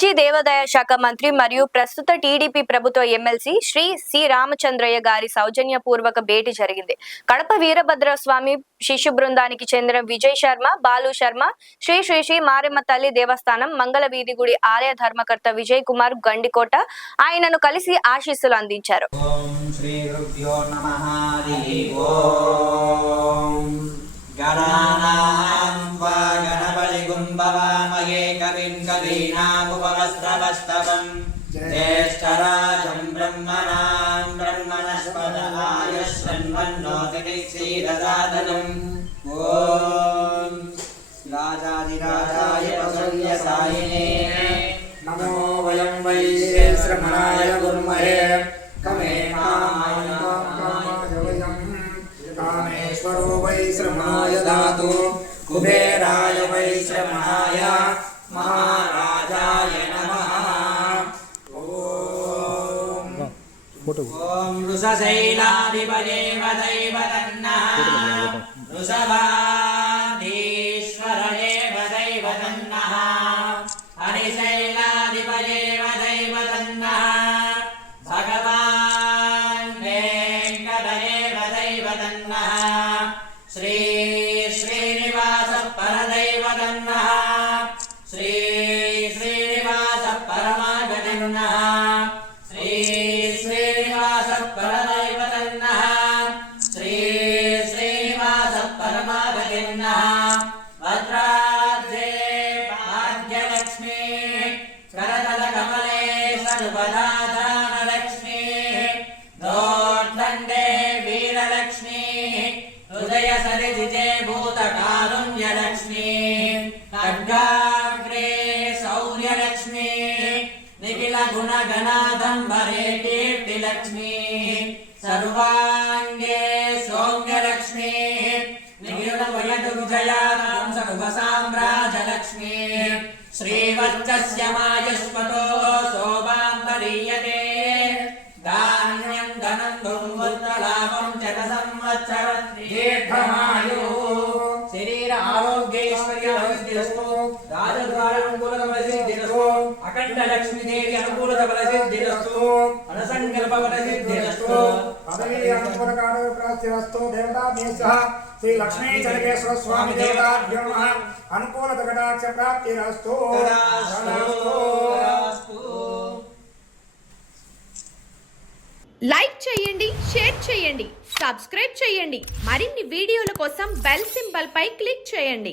మాజీ దేవాదాయ శాఖ మంత్రి మరియు ప్రస్తుత టీడీపీ ప్రభుత్వ ఎమ్మెల్సీ శ్రీ సి రామచంద్రయ్య గారి సౌజన్యపూర్వక భేటీ జరిగింది. కడప వీరభద్రస్వామి శిష్యు బృందానికి చెందిన విజయ్ శర్మ, బాలు శర్మ, శ్రీ శ్రీ శ్రీ మారెమ్మ తల్లి దేవస్థానం మంగళవీధి గుడి ఆలయ ధర్మకర్త విజయ్ కుమార్ గండికోట ఆయనను కలిసి ఆశీస్సులు అందించారు. ज्येष्ठराजं ब्रह्मणां ब्रह्मणस्पत आयुष्मन्वन्नोतिक्षीरसादनम् ॐ राजाधिराजाय वसुल्यसायिने नमो वयं वै श्रमणाय गुरुमहे कमे कामेश्वरो वै श्रमणाय धातु कुबेराय वै श्रमणाय महाराजाय नमः। ओम ऋषशैलाधिपये वदैवतन्नः ऋषभाधीश्वरये वदैवतन्नः हरिशैलाधिपये वदैवतन्नः भगवान् वेङ्कटये वदैवतन्नः श्री श्रीनिवास परदैवतन्नः श्री श्रीनिवास परमागतन्नः श्री श्रीनिवास परदैवतन्नः श्री श्रीनिवास परमागतन्नः भद्राद्रे भाग्यलक्ष्मी करतलकमले सर्वदा दानलक्ष्मी दोर्दण्डे वीरलक्ष्मी हृदय सरिजिते भूतकारुण्यलक्ष्मी खड्गाग्रे शौर्यलक्ष्मी निखिल गुणगणाधम्बरे कीर्तिलक्ष्मी सर्वाङ्गे सौम्यलक्ष्मी निखिल वयतु विजयानां सर्वसाम्राज्यलक्ष्मी श्रीवत्सस्य मायुष्मतो शोभां परीयते धान्यं धनं दुर्मुत्तलाभं च संवत्सरं दीर्घमायुः शरीर आरोग्यैश्वर्यसिद्धिरस्तु राजद्वारानुकूलफलसिद्धिरस्तु अखण्ड लक्ष्मी देवी अनुकूलफलसिद्धिरस्तु अनसङ्कल्पफलसिद्धिरस्तु पदवी अनुकूलकारकप्राप्तिरस्तु देवताभ्यः श्री लक्ष्मी चलकेश्वर स्वामी देवताभ्यो नमः अनुकूलकटाक्ष प्राप्तिरस्तु। లైక్ చేయండి, షేర్ చేయండి, సబ్స్క్రైబ్ చేయండి. మరిన్ని వీడియోల కోసం బెల్ సింబల్ పై క్లిక్ చేయండి.